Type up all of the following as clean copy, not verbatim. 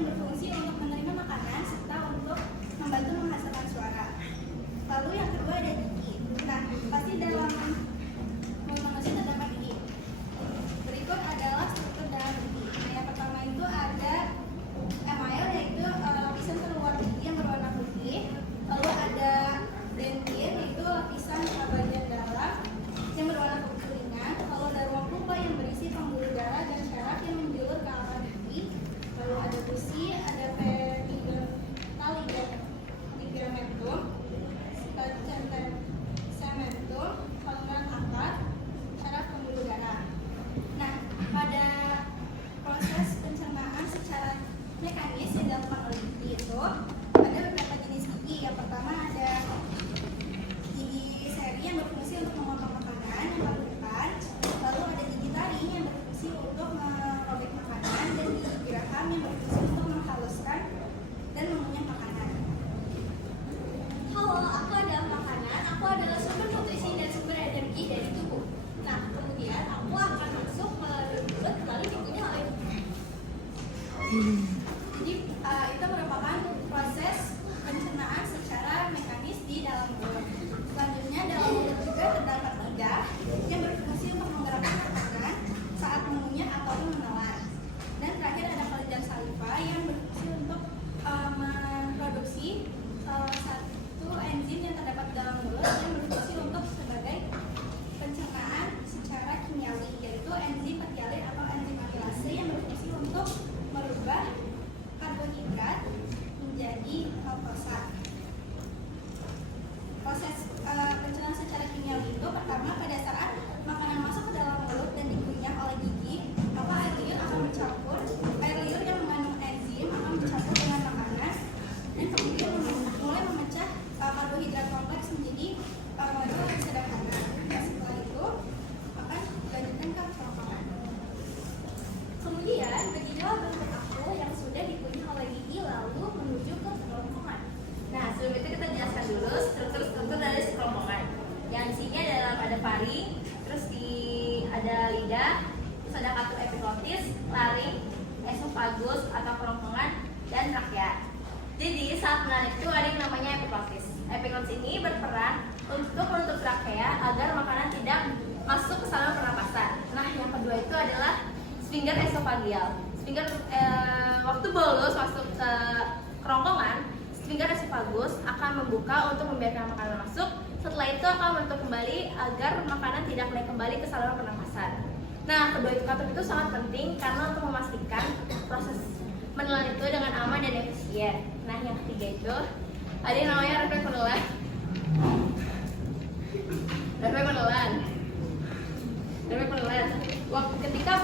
yang berfungsi untuk menerima makanan serta untuk membantu menghasilkan suara. Lalu yang kedua ada gigi. Nah, pasti dalam mulut manusia terdapat gigi. Berikut adalah struktur dalam gigi. Nah, yang pertama itu ada email, yaitu lapisan terluar gigi yang berwarna putih. Lalu ada dentin, yaitu lapisan bagian dalam yang berwarna kekuningan. Lalu ada ruang pulpa yang berisi pembuluh darah dan syaraf yang menjulur ke arah gigi. Lalu ada gusi, ada ligamentum, cementum, saluran akar, syaraf pembuluh darah. Nah, pada proses pencernaan secara mekanis yang dilakukan oleh gigi itu ada beberapa jenis gigi. Yang pertama ada gigi seri yang berfungsi untuk memotong makanan yang paling depan. Lalu ada gigi taring yang berfungsi untuk merobek makanan, dan gigi geraham yang berfungsi untuk menghaluskan dan mengunyah makanan. Halo, aku adalah makanan. Aku adalah sumber nutrisi dan sumber energi dari tubuh. Nah, kemudian aku akan masuk melalui mulut lalu dikunyah oleh gigi. Jadi itu merupakan proses pencernaan secara mekanis di dalam mulut. Selanjutnya dalam mulut juga terdapat lidah yang berfungsi untuk menggerakkan makanan saat mengunyah ataupun menelan. Dan terakhir ada kelenjar saliva yang berfungsi untuk memproduksi satu enzim yang terdapat di dalam mulut yang berfungsi untuk sebagai pencernaan secara kimiawi, yaitu enzim pertialin atau enzim amilase yang berfungsi untuk merubah karbohidrat menjadi glukosa. Proses pencernaan secara kimiawi itu pertama pada saat makanan masuk ke dalam mulut dan dikunyah oleh gigi, maka air liur akan bercampur, air liur yang mengandung enzim akan bercampur dengan makanan dan kemudian mulai memecah karbohidrat kompleks menjadi karbohidrat sederhana. Dan setelah itu akan dilanjutkan ke kerongkongan. Kemudian, beginilah bentuk aku yang sudah dikunyah oleh gigi lalu menuju ke kerongkongan. Nah, sebelum itu kita jelaskan dulu struktur dari kerongkongan. Yang isinya ada faring, terus ada lidah, terus ada katu epiglotis, laring, esofagus atau kerongkongan, dan trakea. Jadi saat menarik itu ada yang namanya epiglotis. Epiglotis ini berperan untuk menutup trakea agar makanan tidak masuk ke saluran pernapasan. Nah, yang kedua itu adalah sphincter esofageal. Sphincter waktu bolus masuk ke kerongkongan, sphincter esofagus akan membuka untuk membiarkan makanan masuk. Setelah itu akan menutup kembali agar makanan tidak naik kembali ke saluran pernapasan. Nah, kedua itu katup itu sangat penting karena untuk memastikan proses menelan itu dengan aman dan efisien. Nah, yang ketiga itu ada yang namanya refleks menelan. Refleks menelan. Waktu ketika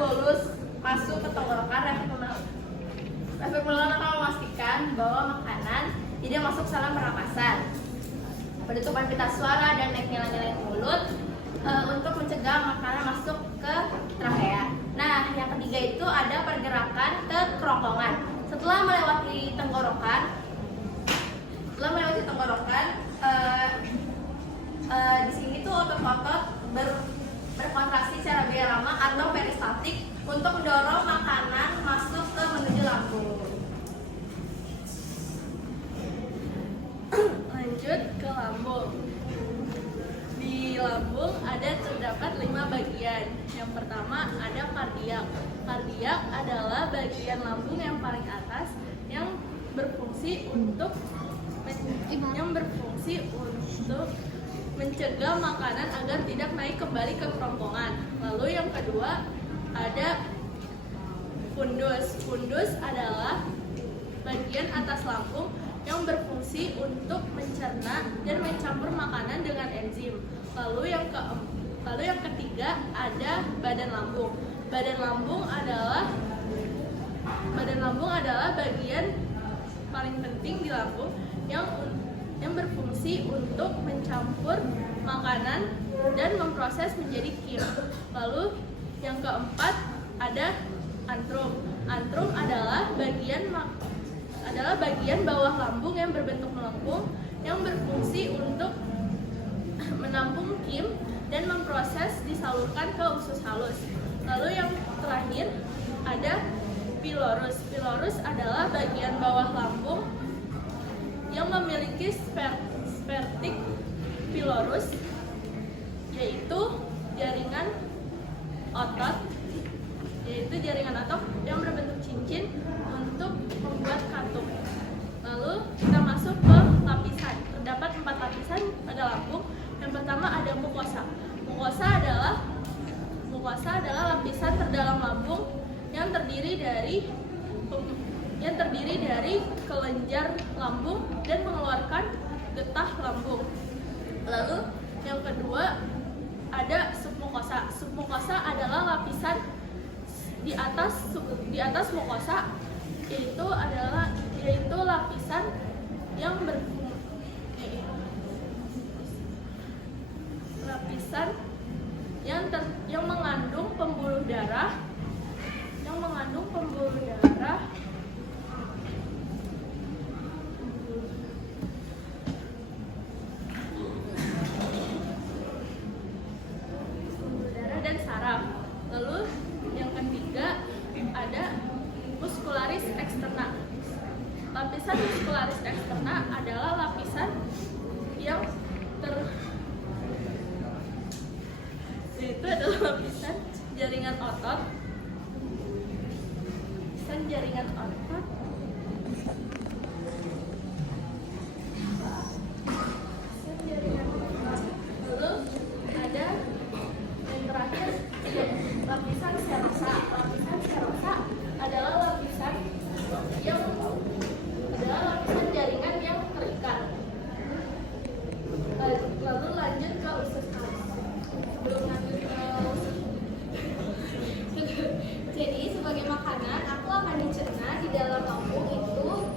bolus masuk ke tenggorokan, refleks menelan akan memastikan bahwa makanan tidak masuk saluran pernapasan. Penutupan pita suara dan naiknya nyalain mulut untuk mencegah makanan masuk ke trakea. Nah, yang ketiga itu ada pergerakan ke kerongkongan. Setelah melewati tenggorokan, di sini tuh otot-otot berkontraksi secara biorama atau peristaltik untuk mendorong makanan masuk ke menuju lambung. Lanjut ke lambung. Di lambung terdapat 5 bagian. Yang pertama ada kardiak. Kardiak adalah bagian lambung yang paling atas yang berfungsi untuk mencegah makanan agar tidak naik kembali ke kerongkongan. Lalu yang kedua ada fundus. Fundus adalah bagian atas lambung yang berfungsi untuk mencerna dan mencampur makanan dengan enzim. Lalu yang ketiga ada badan lambung. Badan lambung adalah bagian paling penting di lambung yang berfungsi untuk mencampur makanan dan memproses menjadi kim. Lalu yang keempat ada antrum. Antrum adalah bagian bawah lambung yang berbentuk melengkung yang berfungsi untuk menampung kim dan memproses disalurkan ke usus halus. Lalu yang terakhir ada Pilorus. Pilorus adalah bagian bawah lambung yang memiliki sfertik pilorus, yaitu jaringan otot yang berbentuk cincin untuk membuat kantung. Lalu kita masuk ke lapisan. Terdapat 4 lapisan pada lambung. Yang pertama ada mukosa. Mukosa adalah lapisan terdalam lambung yang terdiri dari kelenjar lambung dan mengeluarkan getah lambung. Lalu yang kedua ada submukosa. Submukosa adalah lapisan di atas mukosa, yaitu lapisan yang yang mengandung pembuluh darah dan saraf. Lalu yang ketiga ada muscularis externa. Lapisan muscularis externa adalah lapisan yang yaitu adalah lapisan jaringan otot. Lalu ada yang terakhir lapisan serosa. Lapisan serosa adalah lapisan jaringan yang terikat. Lalu lanjut ke usus halus. Sebelum lanjut ke Jadi sebagai makanan aku akan dicerna di dalam lambung itu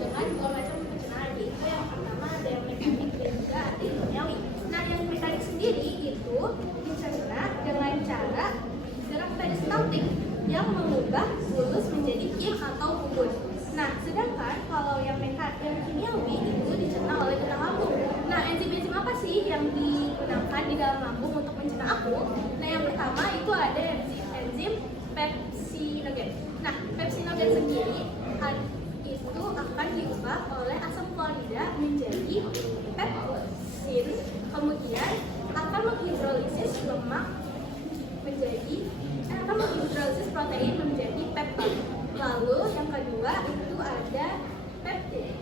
dengan 2 macam pencernaan, yaitu yang pertama ada yang mekanik dan juga ada yang kimiawi. Nah, yang mekanik sendiri itu dicerna dengan cara serum peristaltik yang mengubah bulus menjadi kim atau bubur. Nah, sedangkan kalau yang kimiawi itu dicerna oleh getah lambung. Nah, enzim-enzim apa sih yang digunakan di dalam lambung untuk mencerna aku? Nah, yang pertama itu ada enzim pepsinogen. Nah, pepsinogen sendiri itu akan diubah oleh asam klorida menjadi pepsin, kemudian akan menghidrolisis protein menjadi peptid. Lalu yang kedua itu ada peptid.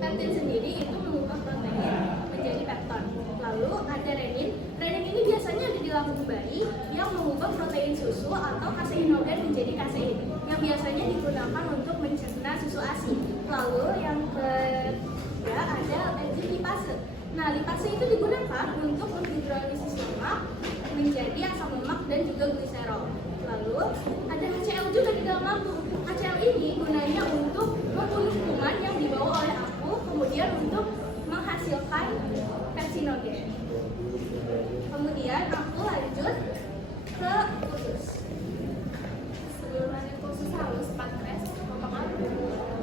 Peptid sendiri itu mengubah protein menjadi pepton. Lalu ada renin. Renin ini biasanya ada di lambung bayi yang mengubah protein susu atau kaseinogen menjadi kasein, yang biasanya digunakan untuk mencerna susu ASI. Lalu yang ketiga ada enzim lipase. Nah, lipase itu digunakan untuk menghidrolisis lemak menjadi asam lemak dan juga gliserol. Lalu ada HCl juga di dalam lambung. HCl ini gunanya untuk membunuh kuman yang dibawa oleh aku, kemudian untuk menghasilkan pepsinogen. Kemudian aku lanjut ke usus. Sebelum lanjut ke usus halus, pankreas merupakan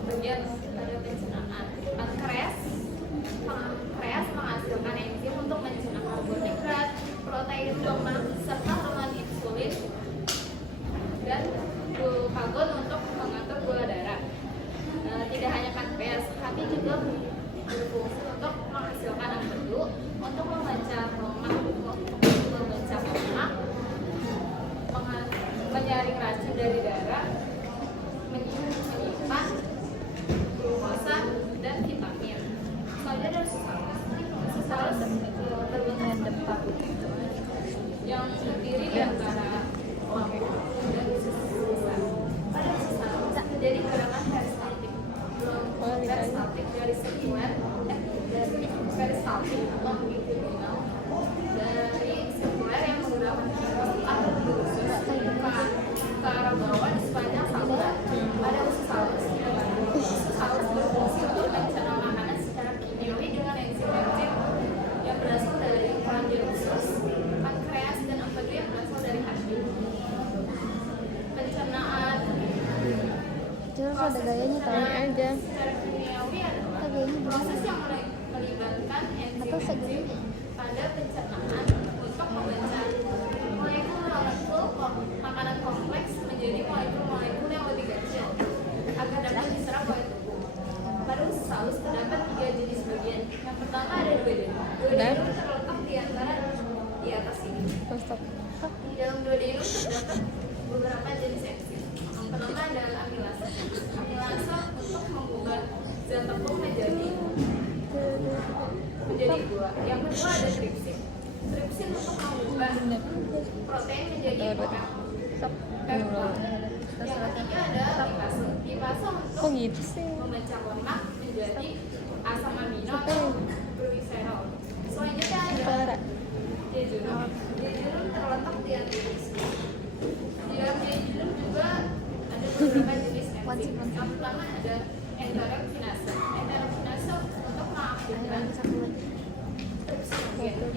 bagian dari pencernaan. Pankreas menghasilkan enzim untuk mencerna karbohidrat, protein lemak, serta hormon insulin dan glukagon untuk mengatur gula darah. Tidak hanya pankreas, tapi juga berfungsi untuk menghasilkan empedu, untuk memecah lemak, menyaring racun dari darah, menyimpan glukosa dan vitamin. Selanjutnya dari usus halus terbentuk yang terdiri di antara lambung dan usus besar. Pada usus halus terjadi gerakan peristaltik dari sirkuler dari peristaltik longitudinal dari sirkuler yang menggunakan atau di usus ke arah bawah di sepanjang saluran. Pada usus halus berfungsi untuk mencerna makanan secara kimiawi dengan enzim-enzim yang berasal dari kelenjar usus, pankreas, dan empedu yang berasal dari hati. Pencernaan ada gayanya tahu aja. Secara kimiawi adalah proses yang melibatkan enzim pada pencernaan untuk memecah molekul makanan kompleks menjadi molekul Duodenum terdapat beberapa jenis enzim. Yang pertama adalah amilase. Amilase untuk mengubah zat tepung menjadi buah. Yang kedua ada tripsin. Tripsin untuk mengubah protein menjadi peptid. Yang ketiga ada lipase. Lipase untuk Kok gitu sih? memecah lemak menjadi asam amino atau gliserol. Selanjutnya ada jejunum. Jejunum terletak di antivirus. Di dalam jejunum juga ada beberapa jenis enzim. Yang pertama ada enterokinase. Enterokinase untuk mengaktifkan tripsin.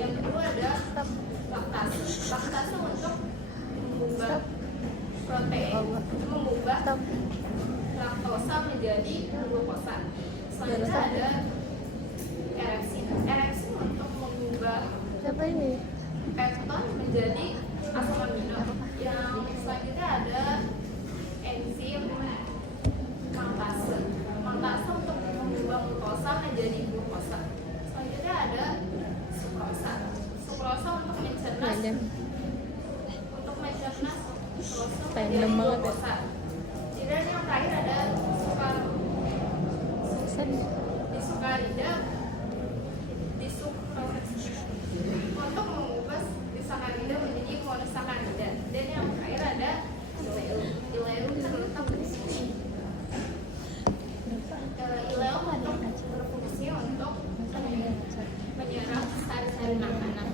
Yang kedua ada laktase. Laktase untuk mengubah protein, mengubah laktosa menjadi glukosa. Selanjutnya ada erepsin. Erepsin untuk mengubah Siapa ini? pepton menjadi asam amino. Yang selanjutnya ada enzim maltase. Maltase untuk mengubah glukosa menjadi glukosa. Selanjutnya ada sukrosa. Sukrosa untuk mencernas glukosa menjadi Random banget ya. glukosa. Dan yang terakhir ada disakarida. Untuk mengubah disakarida menjadi monosakarida. Dan yang terakhir ada ileum. Ileum terletak di sini. Ileum untuk berfungsi untuk menyerap sari-sari makanan.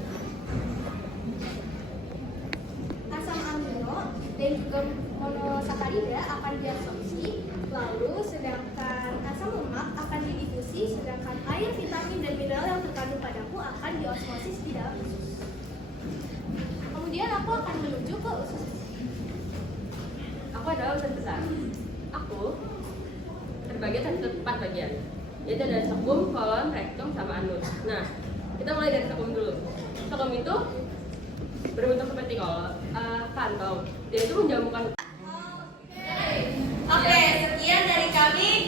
Asam amino dan juga monosakarida akan diabsorpsi, lalu sedangkan asam lemak akan didifusi, sedangkan air, vitamin, dan mineral yang terkandung padaku akan diosmosis di dalam usus. Kemudian aku akan menuju ke usus. Aku adalah usus besar. Aku terbagi atas 4 bagian, yaitu ada sekum, kolon, rektum, sama anus. Nah, kita mulai dari sekum dulu. Sekum itu berbentuk seperti kantong. Dia itu menjamukan. Oke, sekian dari kami.